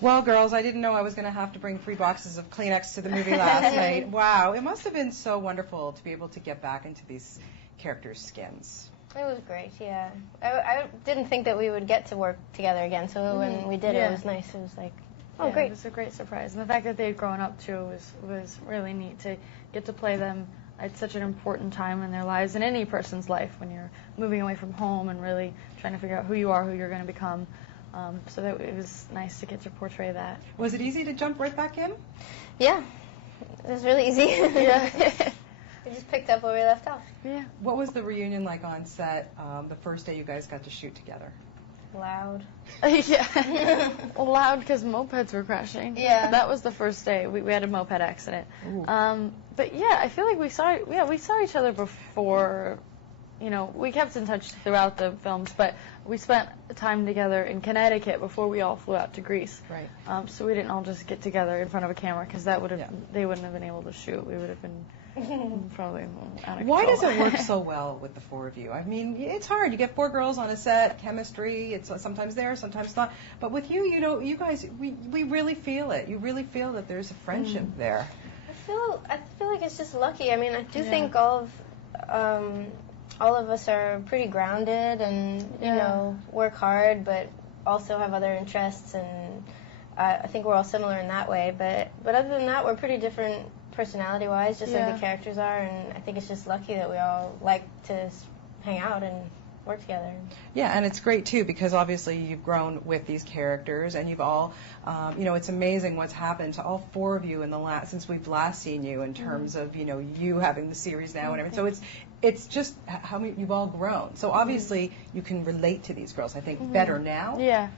Well, girls, I didn't know I was going to have to bring 3 boxes of Kleenex to the movie last night. Wow, it must have been so wonderful to be able to get back into these characters' skins. It was great, yeah. I didn't think that we would get to work together again, so when we did, it was nice. It was like, oh, great. It was a great surprise. And the fact that they had grown up, too, was really neat to get to play them at such an important time in their lives, in any person's life, when you're moving away from home and really trying to figure out who you are, who you're going to become. So that it was nice to get to portray that. Was it easy to jump right back in? Yeah, it was really easy. Yeah. We just picked up where we left off. Yeah. What was the reunion like on set the first day you guys got to shoot together? Loud. Yeah. Loud because mopeds were crashing. Yeah. That was the first day. We had a moped accident. But yeah, I feel like we saw each other before. You know, we kept in touch throughout the films, but we spent time together in Connecticut before we all flew out to Greece. Right. So we didn't all just get together in front of a camera because that would have they wouldn't have been able to shoot. We would have been probably out of control. Why does it work so well with the 4 of you? I mean, it's hard. You get 4 girls on a set, chemistry. It's sometimes there, sometimes not. But with you, you know, you guys, we really feel it. You really feel that there's a friendship there. I feel like it's just lucky. I mean, I do think all of us are pretty grounded and, you know, work hard, but also have other interests, and I think we're all similar in that way. But other than that, we're pretty different personality-wise, just like the characters are, and I think it's just lucky that we all like to hang out and work together. Yeah, and it's great, too, because obviously you've grown with these characters, and you've all, you know, it's amazing what's happened to all 4 of you in the since we've last seen you in terms of, you know, you having the series now and everything. So it's just how you've all grown. So obviously you can relate to these girls, I think, better now. Yeah,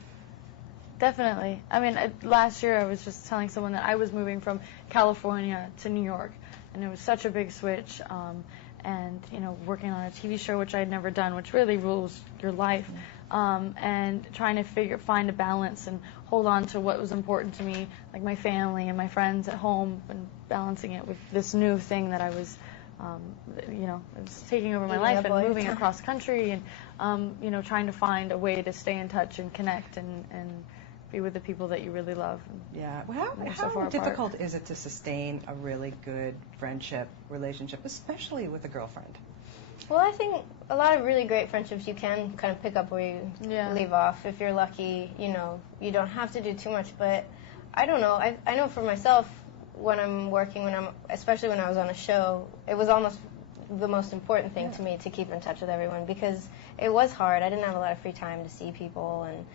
definitely. I mean, last year I was just telling someone that I was moving from California to New York, and it was such a big switch. And, you know, working on a TV show, which I had never done, which really rules your life, and trying to find a balance and hold on to what was important to me, like my family and my friends at home, and balancing it with this new thing that I was, you know, it was taking over my life and moving across country, and, you know, trying to find a way to stay in touch and connect and be with the people that you really love. Yeah. Well, how difficult is it to sustain a really good friendship, relationship, especially with a girlfriend? Well, I think a lot of really great friendships you can kind of pick up where you leave off. If you're lucky, you know, you don't have to do too much. But I don't know. I know for myself, when I'm working, especially when I was on a show, it was almost the most important thing to me to keep in touch with everyone, because it was hard. I didn't have a lot of free time to see people, and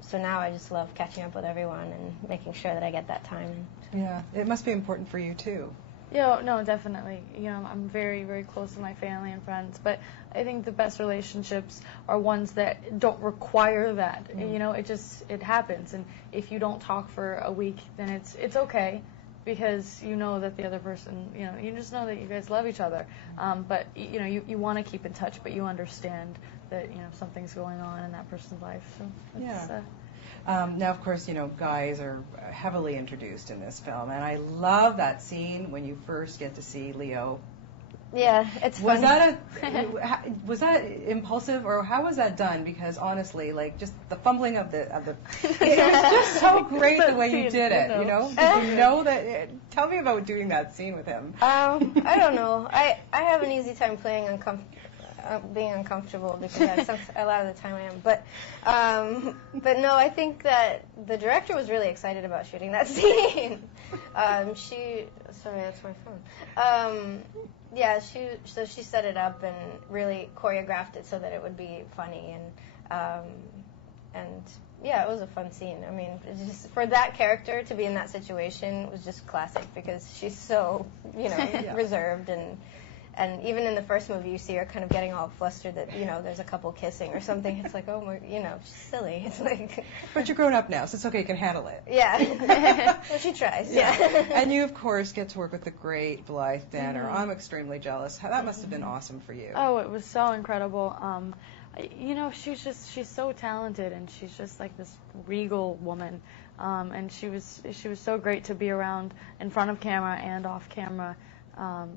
so now I just love catching up with everyone and making sure that I get that time. Yeah, it must be important for you too. Yeah, no, definitely. You know, I'm very, very close to my family and friends, but I think the best relationships are ones that don't require that. You know, it happens, and if you don't talk for a week, then it's okay, because you know that the other person, you know, you just know that you guys love each other. But you know, you want to keep in touch, but you understand that, you know, something's going on in that person's life. So it's, now, of course, you know, guys are heavily introduced in this film, and I love that scene when you first get to see Leo. Yeah, it's funny. Was that impulsive, or how was that done? Because honestly, like, just the fumbling of the it was just so great the way you did it. You know, did you know that? Tell me about doing that scene with him. I don't know. I have an easy time playing being uncomfortable, because a lot of the time I am. But no, I think that the director was really excited about shooting that scene. Sorry, that's my phone. Yeah, she set it up and really choreographed it so that it would be funny, and yeah, it was a fun scene. I mean, just for that character to be in that situation was just classic, because she's so, you know, reserved, and even in the first movie, you see her kind of getting all flustered that, you know, there's a couple kissing or something. It's like, oh my, you know, she's silly. It's like. But you're grown up now, so it's okay. You can handle it. Yeah. Well, she tries. Yeah. And you, of course, get to work with the great Blythe Danner. I'm extremely jealous. That must have been awesome for you. Oh, it was so incredible. You know, she's so talented, and she's just like this regal woman. And she was so great to be around in front of camera and off camera.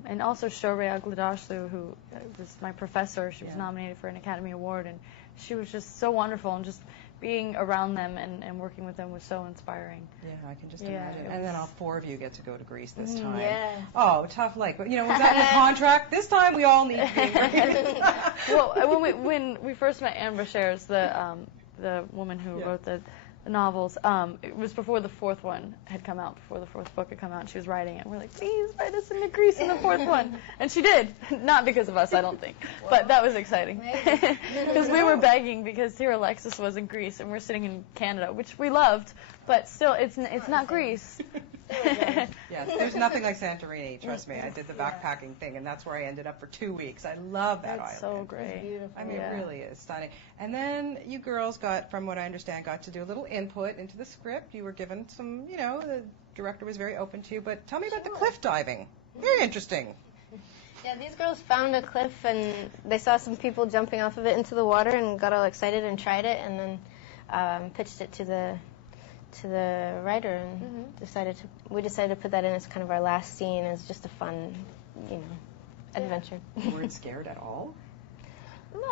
And also Shohreh Aghdashloo, who was my professor. She was nominated for an Academy Award, and she was just so wonderful, and just being around them and working with them was so inspiring. Yeah, I can just Yeah, imagine. it And then was- all 4 of you get to go to Greece this time. Yeah. Oh, tough luck. But, was that in the contract? This time we all need to be in Greece. Well, when we first met Anne Brashares, the woman who wrote the novels, it was before the 4th one had come out, before the 4th book had come out, and she was writing it. And we're like, please write us into Greece in the 4th one. And she did. Not because of us, I don't think. But that was exciting. Because we were begging, because here Alexis was in Greece, and we're sitting in Canada, which we loved, but still, it's not Greece. Yes, there's nothing like Santorini, trust me. I did the backpacking thing, and that's where I ended up for 2 weeks. I love that It's island. so great. Beautiful. I mean, it really is stunning. And then you girls got, from what I understand, got to do a little input into the script. You were given some, the director was very open to you. But tell me about the cliff diving. Very interesting. Yeah, these girls found a cliff and they saw some people jumping off of it into the water and got all excited and tried it, and then pitched it to the writer and we decided to put that in as kind of our last scene as just a fun, adventure. You weren't scared at all?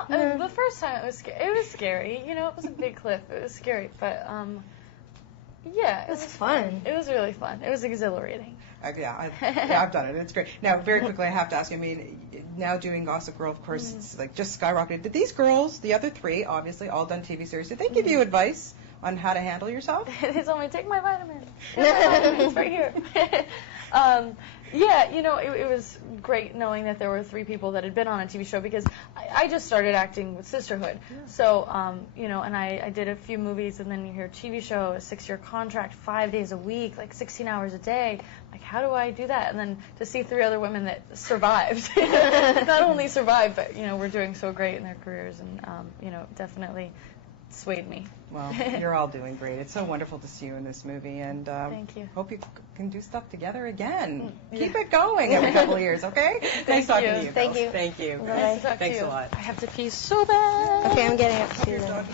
No, the first time it was scary. It was a big cliff. It was scary, but yeah, It was fun. It was really fun. It was exhilarating. I've done it. It's great. Now, very quickly, I have to ask you, now doing Gossip Girl, of course, it's like just skyrocketed. Did these girls, the other 3, obviously, all done TV series, did they give you advice on how to handle yourself? They told me, take my vitamins. It's right here. It was great knowing that there were 3 people that had been on a TV show, because I just started acting with Sisterhood. So, and I did a few movies, and then you hear TV show, a 6-year contract, 5 days a week, like 16 hours a day. Like, how do I do that? And then to see 3 other women that survived, not only survived, but, were doing so great in their careers, and, definitely swayed me. Well, you're all doing great. It's so wonderful to see you in this movie, and Thank you. hope you can do stuff together again. Keep it going every couple of years, okay? Nice talking to you. Thank girls. you. Thank you. Bye. Nice to talk to Thanks you. a lot. I have to pee so bad. Okay, I'm getting up to you then.